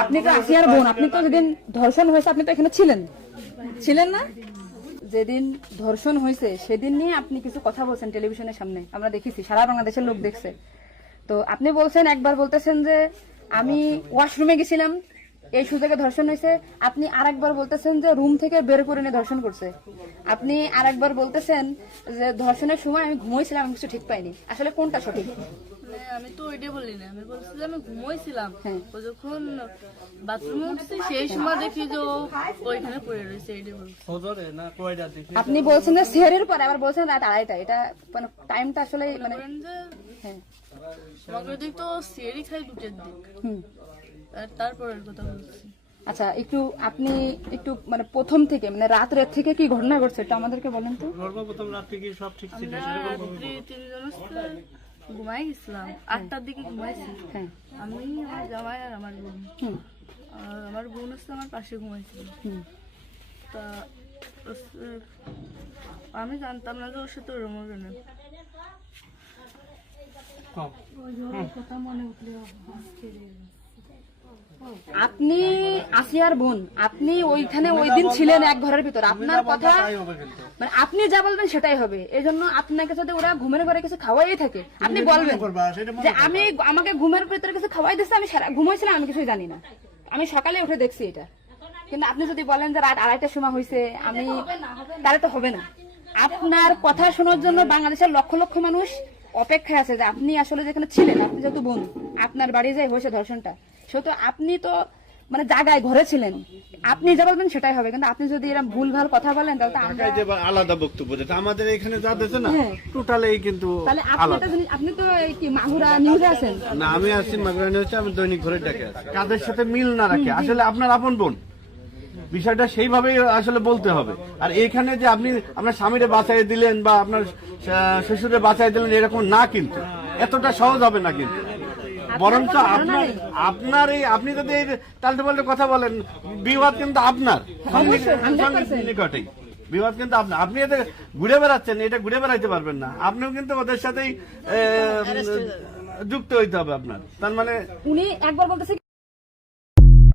আপনি তো আসিয়ার বোন, আপনি তো যেদিন ধর্ষণ হয়েছে আপনি তো এখানে ছিলেন না? যেদিন ধর্ষণ হয়েছে সেদিন নিয়ে আপনি কিছু কথা বলছেন টেলিভিশনের সামনে, আমরা দেখেছি, সারা বাংলাদেশের লোক দেখছে। তো আপনি বলছেন, একবার বলতেছেন যে আমি ওয়াশরুমে গেছিলাম এই সুযোগে ধর্ষণ হয়েছে, আপনি আরেকবার বলতেছেন যে রুম থেকে বের করে নিয়ে ধর্ষণ করছে, আপনি আরেকবার বলতেছেন যে ধর্ষণের সময় আমি ঘুমোইছিলাম, আমি কিছু ঠিক পাইনি। আসলে কোনটা সঠিক? আমি তো ওইটাই বলি না, আমি বলছি যে আমি ঘুমোইছিলাম, হ্যাঁ। ও যখন বাথরুমে উঠছি সেই সময় দেখি যে ও ওইখানে পড়ে রয়েছে, এইটাই বলছি। আপনি বলছেন যে সেহরের পরে, আবার বলছেন রাত 2:30। এটা মানে টাইমটা আসলে মানে বলেন যে হ্যাঁ। আমাকে দিক তো সিয়ারি খাই 2টার দিক, হুম। আর তারপরের কথা বলছি। আচ্ছা, আপনি একটু মানে প্রথম থেকে মানে রাত থেকে কি ঘটনা ঘটছে এটা আমাদেরকে বলেন তো। সর্বপ্রথম রাত্রে কি সব ঠিক ছিল? আমরা রাত্রি 3 জন ঘুমাই গেছিলাম, 8টার দিকে ঘুমাইছি। হ্যাঁ। আমি, আমার জামাই আর আমার বোন। হুম। আর আমার বোন হচ্ছে আমার পাশে ঘুমাইছিল। হুম। তা আমি জানতাম না যে ওর সাথে ওরম হবে না। আপনি আসিয়ার বোন, আপনি ওইখানে ওই দিন ছিলেন এক ঘরের ভিতর, আপনার কথা মানে আপনি যা বলবেন সেটাই হবে। এই জন্য আপনাকে যদি ওরা ঘুমের ঘরে কিছু খাওয়াই থাকে আপনি বলবেন যে আমাকে ঘুমের ভিতরে কিছু খাওয়াই দিচ্ছে, আমি ঘুমাইছিলাম, আমি কিছুই জানি না, আমি সকালে উঠে দেখছি এটা। কিন্তু আপনি যদি বলেন যে রাত 2:30টার সময় হয়েছে, আমি তাহলে তো হবে না। আপনার কথা শোনার জন্য বাংলাদেশের লক্ষ লক্ষ মানুষ অপেক্ষায় আছে যে আপনি আসলে যেখানে ছিলেন, আপনি যেহেতু বোন, আপনার বাড়ি যাই হয়েছে ধর্ষণটা, সেহেতু আপনি তো মানে জায়গায় ঘরে ছিলেন, আপনি যা বলবেন সেটাই হবে। কিন্তু আপনি যদি এরকম ভুলভাল কথা বলেন তাহলে তো আমরা ঢাকায় যে আলাদা বক্তব্য দিতে, আমাদের এখানে যা দিতে না হ্যাঁ। টোটালি কিন্তু তাহলে আপনি আলাদা। একটা জিনিস, আপনি তো এই কি মাগুরা নিউজে আছেন না, আমি আছি মাগরানি, হচ্ছে আমি দৈনিক ঘরের ডাকে আছি। কাদের সাথে মিল না রাখে, আসলে আপনার আপন বোন, বিষয়টা সেইভাবেই আসলে বলতে হবে। আর এখানে যে আপনি আপনার স্বামীরে বাঁচাই দিলেন বা আপনার শ্বশুরে বাঁচাই দিলেন এরকম না, কিন্তু এতটা সহজ হবে না। কিন্তু বরঞ্চ আপনার এই আপনি যদি এই তালটে পাল্টে কথা বলেন, বিবাদ কিন্তু আপনার নিকটেই, বিবাদ কিন্তু আপনার। আপনি এতে ঘুরে বেড়াচ্ছেন, এটা ঘুরে বেড়াইতে পারবেন না, আপনিও কিন্তু ওদের সাথেই যুক্ত হইতে হবে আপনার। তার মানে উনি একবার বলতেছে